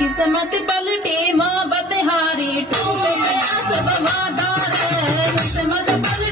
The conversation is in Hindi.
किस्मत पलटी मोहब्बत हारी टूट गया सब वादा रे किस्मत पलटी